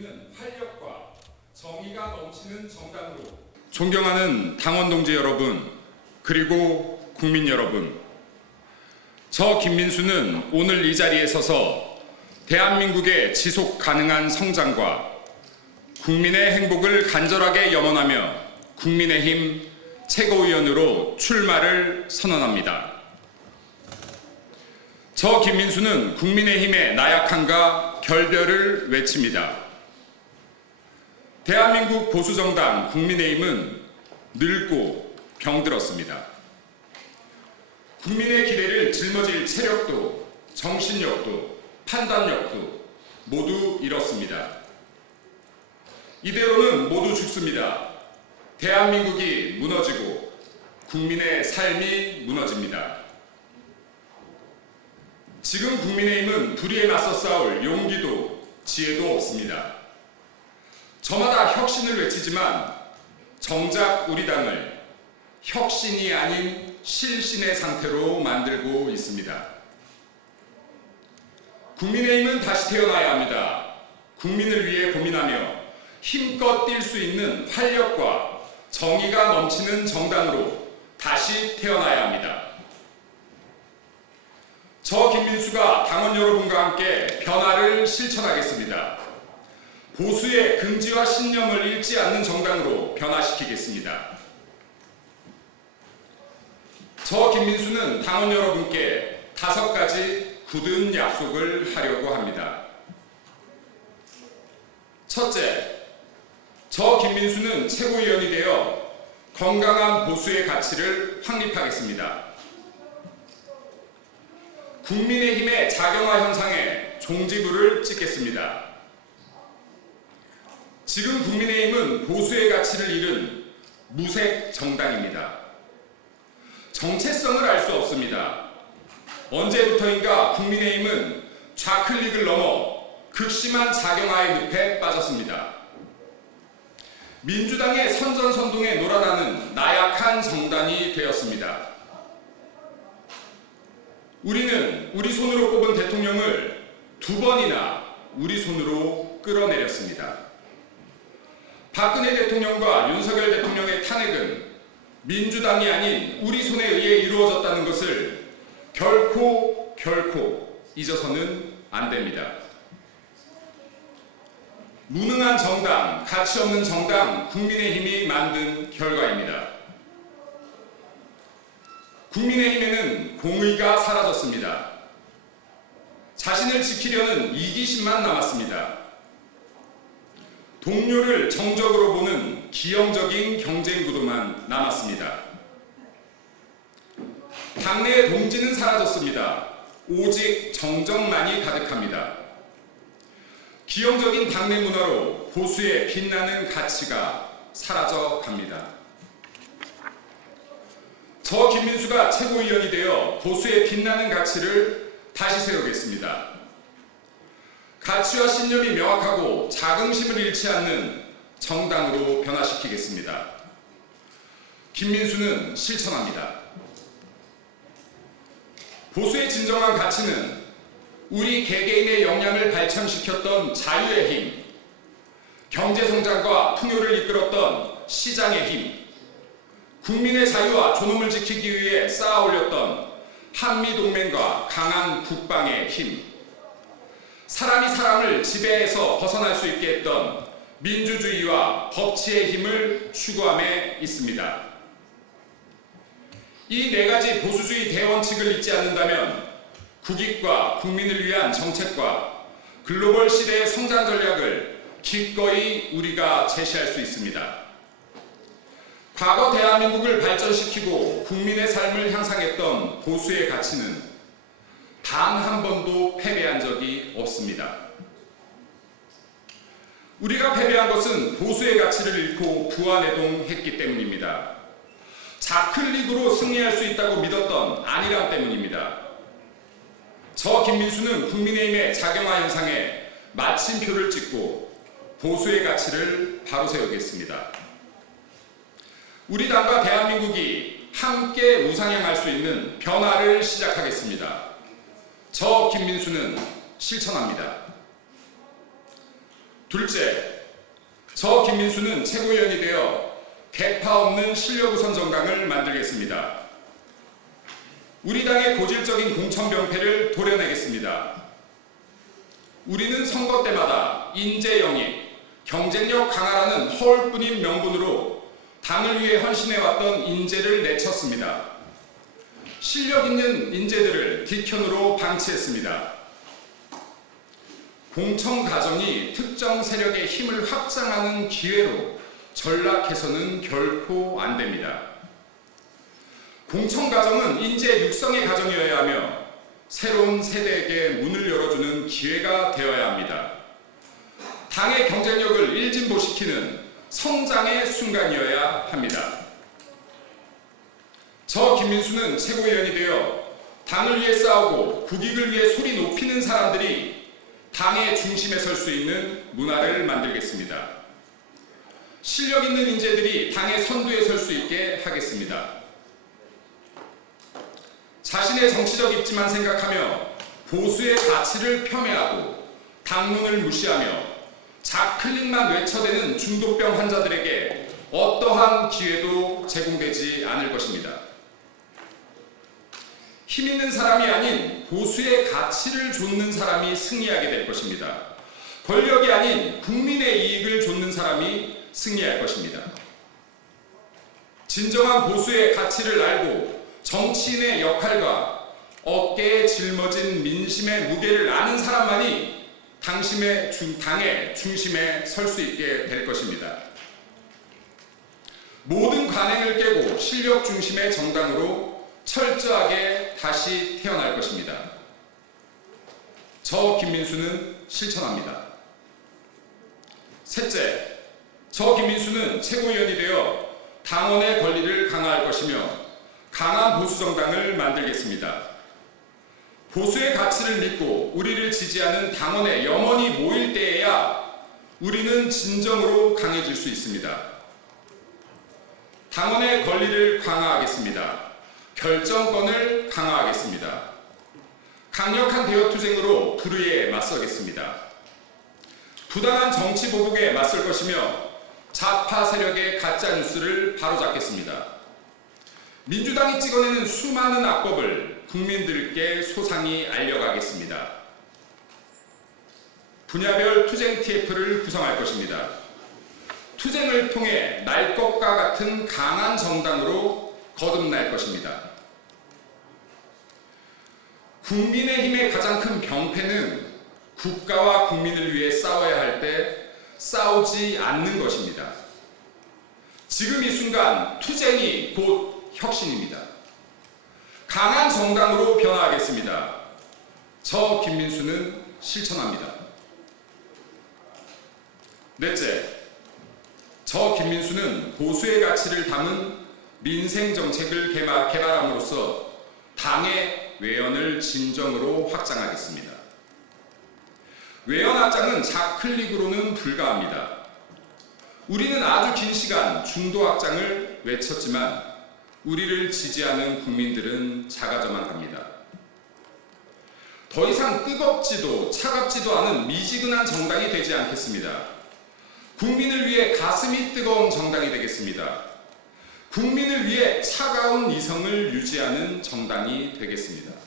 우리는 활력과 정의가 넘치는 정당으로 존경하는 당원 동지 여러분, 그리고 국민 여러분, 저 김민수는 오늘 이 자리에 서서 대한민국의 지속 가능한 성장과 국민의 행복을 간절하게 염원하며 국민의힘 최고위원으로 출마를 선언합니다. 저 김민수는 국민의힘의 나약함과 결별을 외칩니다. 대한민국 보수정당 국민의힘은 늙고 병들었습니다. 국민의 기대를 짊어질 체력도, 정신력도, 판단력도 모두 잃었습니다. 이대로는 모두 죽습니다. 대한민국이 무너지고 국민의 삶이 무너집니다. 지금 국민의힘은 불의에 맞서 싸울 용기도 지혜도 없습니다. 저마다 혁신을 외치지만 정작 우리 당을 혁신이 아닌 실신의 상태로 만들고 있습니다. 국민의힘은 다시 태어나야 합니다. 국민을 위해 고민하며 힘껏 뛸 수 있는 활력과 정의가 넘치는 정당으로 다시 태어나야 합니다. 저 김민수가 당원 여러분과 함께 변화를 실천하겠습니다. 보수의 긍지와 신념을 잃지 않는 정당으로 변화시키겠습니다. 저 김민수는 당원 여러분께 5가지 굳은 약속을 하려고 합니다. 첫째, 저 김민수는 최고위원이 되어 건강한 보수의 가치를 확립하겠습니다. 국민의힘의 자경화 현상에 종지부를 찍겠습니다. 지금 국민의힘은 보수의 가치를 잃은 무색 정당입니다. 정체성을 알 수 없습니다. 언제부터인가 국민의힘은 좌클릭을 넘어 극심한 자경화의 늪에 빠졌습니다. 민주당의 선전선동에 놀아나는 나약한 정당이 되었습니다. 우리는 우리 손으로 뽑은 대통령을 2번이나 우리 손으로 끌어내렸습니다. 박근혜 대통령과 윤석열 대통령의 탄핵은 민주당이 아닌 우리 손에 의해 이루어졌다는 것을 결코 잊어서는 안 됩니다. 무능한 정당, 가치 없는 정당, 국민의힘이 만든 결과입니다. 국민의힘에는 공의가 사라졌습니다. 자신을 지키려는 이기심만 남았습니다. 동료를 정적으로 보는 기형적인 경쟁 구도만 남았습니다. 당내의 동지는 사라졌습니다. 오직 정적만이 가득합니다. 기형적인 당내 문화로 보수의 빛나는 가치가 사라져 갑니다. 저 김민수가 최고위원이 되어 보수의 빛나는 가치를 다시 세우겠습니다. 가치와 신념이 명확하고 자긍심을 잃지 않는 정당으로 변화시키겠습니다. 김민수는 실천합니다. 보수의 진정한 가치는 우리 개개인의 역량을 발전시켰던 자유의 힘, 경제성장과 풍요를 이끌었던 시장의 힘, 국민의 자유와 존엄을 지키기 위해 쌓아 올렸던 한미동맹과 강한 국방의 힘, 사람이 사람을 지배해서 벗어날 수 있게 했던 민주주의와 법치의 힘을 추구함에 있습니다. 이 4가지 보수주의 대원칙을 잊지 않는다면 국익과 국민을 위한 정책과 글로벌 시대의 성장 전략을 기꺼이 우리가 제시할 수 있습니다. 과거 대한민국을 발전시키고 국민의 삶을 향상했던 보수의 가치는 단 한 번도 패배한 적이 없습니다. 우리가 패배한 것은 보수의 가치를 잃고 부안해동했기 때문입니다. 좌클릭으로 승리할 수 있다고 믿었던 안일함 때문입니다. 저 김민수는 국민의힘의 자경화 현상에 마침표를 찍고 보수의 가치를 바로 세우겠습니다. 우리 당과 대한민국이 함께 우상향할 수 있는 변화를 시작하겠습니다. 저 김민수는 실천합니다. 둘째, 저 김민수는 최고위원이 되어 개파 없는 실력 우선 정당을 만들겠습니다. 우리 당의 고질적인 공천병폐를 도려내겠습니다. 우리는 선거 때마다 인재 영입, 경쟁력 강화라는 허울뿐인 명분으로 당을 위해 헌신해왔던 인재를 내쳤습니다. 실력 있는 인재들을 뒷편으로 방치했습니다. 공천 과정이 특정 세력의 힘을 확장하는 기회로 전락해서는 결코 안 됩니다. 공천 과정은 인재 육성의 과정이어야 하며 새로운 세대에게 문을 열어주는 기회가 되어야 합니다. 당의 경쟁력을 일진보시키는 성장의 순간이어야 합니다. 저 김민수는 최고위원이 되어 당을 위해 싸우고 국익을 위해 소리 높이는 사람들이 당의 중심에 설 수 있는 문화를 만들겠습니다. 실력 있는 인재들이 당의 선두에 설 수 있게 하겠습니다. 자신의 정치적 입지만 생각하며 보수의 가치를 폄훼하고 당론을 무시하며 좌클릭만 외쳐대는 중독병 환자들에게 어떠한 기회도 제공되지 않을 것입니다. 힘 있는 사람이 아닌 보수의 가치를 좇는 사람이 승리하게 될 것입니다. 권력이 아닌 국민의 이익을 좇는 사람이 승리할 것입니다. 진정한 보수의 가치를 알고 정치인의 역할과 어깨에 짊어진 민심의 무게를 아는 사람만이 당의 중심에 설 수 있게 될 것입니다. 모든 관행을 깨고 실력 중심의 정당으로 철저하게 다시 태어날 것입니다. 저 김민수는 실천합니다. 셋째, 저 김민수는 최고위원이 되어 당원의 권리를 강화할 것이며 강한 보수정당을 만들겠습니다. 보수의 가치를 믿고 우리를 지지하는 당원에 염원이 모일 때에야 우리는 진정으로 강해질 수 있습니다. 당원의 권리를 강화하겠습니다. 결정권을 강화하겠습니다. 강력한 대여투쟁으로 불의에 맞서겠습니다. 부당한 정치 보복에 맞설 것이며 좌파 세력의 가짜뉴스를 바로잡겠습니다. 민주당이 찍어내는 수많은 악법을 국민들께 소상히 알려가겠습니다. 분야별 투쟁 TF를 구성할 것입니다. 투쟁을 통해 날 것과 같은 강한 정당으로 거듭날 것입니다. 국민의힘의 가장 큰 병폐는 국가와 국민을 위해 싸워야 할 때 싸우지 않는 것입니다. 지금 이 순간 투쟁이 곧 혁신입니다. 강한 정당으로 변화하겠습니다. 저 김민수는 실천합니다. 넷째, 저 김민수는 보수의 가치를 담은 민생 정책을 개발함으로써 당의 외연을 진정으로 확장하겠습니다. 외연 확장은 좌클릭으로는 불가합니다. 우리는 아주 긴 시간 중도 확장을 외쳤지만 우리를 지지하는 국민들은 작아져만 갑니다. 더 이상 뜨겁지도 차갑지도 않은 미지근한 정당이 되지 않겠습니다. 국민을 위해 가슴이 뜨거운 정당이 되겠습니다. 국민을 위해 차가운 이성을 유지하는 정당이 되겠습니다.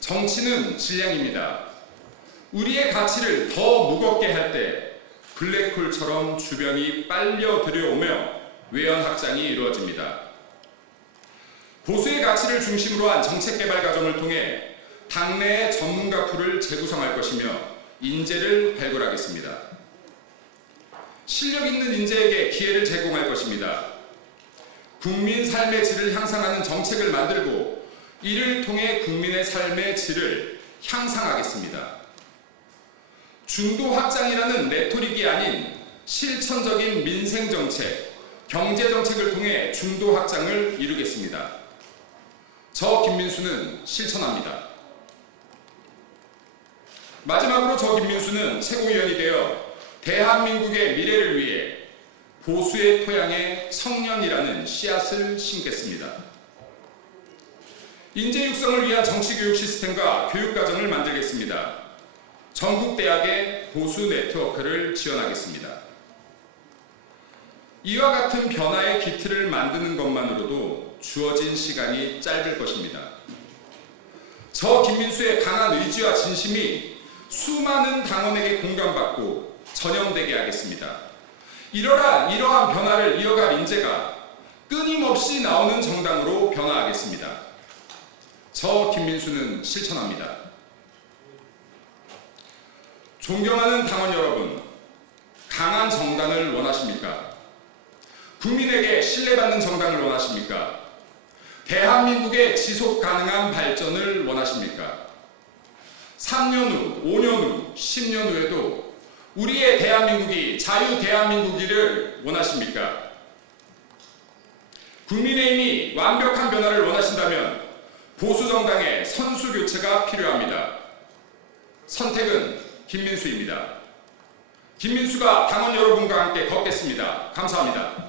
정치는 질량입니다. 우리의 가치를 더 무겁게 할 때 블랙홀처럼 주변이 빨려 들여오며 외연 확장이 이루어집니다. 보수의 가치를 중심으로 한 정책 개발 과정을 통해 당내의 전문가 풀을 재구성할 것이며 인재를 발굴하겠습니다. 실력 있는 인재에게 기회를 제공할 것입니다. 국민 삶의 질을 향상하는 정책을 만들고 이를 통해 국민의 삶의 질을 향상하겠습니다. 중도 확장이라는 레토릭이 아닌 실천적인 민생 정책, 경제 정책을 통해 중도 확장을 이루겠습니다. 저 김민수는 실천합니다. 마지막으로 저 김민수는 최고위원이 되어 대한민국의 미래를 위해 보수의 토양에 청년이라는 씨앗을 심겠습니다. 인재 육성을 위한 정치교육 시스템과 교육과정을 만들겠습니다. 전국 대학의 보수 네트워크를 지원하겠습니다. 이와 같은 변화의 기틀을 만드는 것만으로도 주어진 시간이 짧을 것입니다. 저 김민수의 강한 의지와 진심이 수많은 당원에게 공감받고 전염되게 하겠습니다. 이러한 변화를 이어갈 인재가 끊임없이 나오는 정당으로 변화하겠습니다. 저 김민수는 실천합니다. 존경하는 당원 여러분, 강한 정당을 원하십니까? 국민에게 신뢰받는 정당을 원하십니까? 대한민국의 지속 가능한 발전을 원하십니까? 3년 후, 5년 후, 10년 후에도 우리의 대한민국이 자유 대한민국이를 원하십니까? 국민의힘이 완벽한 변화를 원하신다면 보수정당의 선수 교체가 필요합니다. 선택은 김민수입니다. 김민수가 당원 여러분과 함께 걷겠습니다. 감사합니다.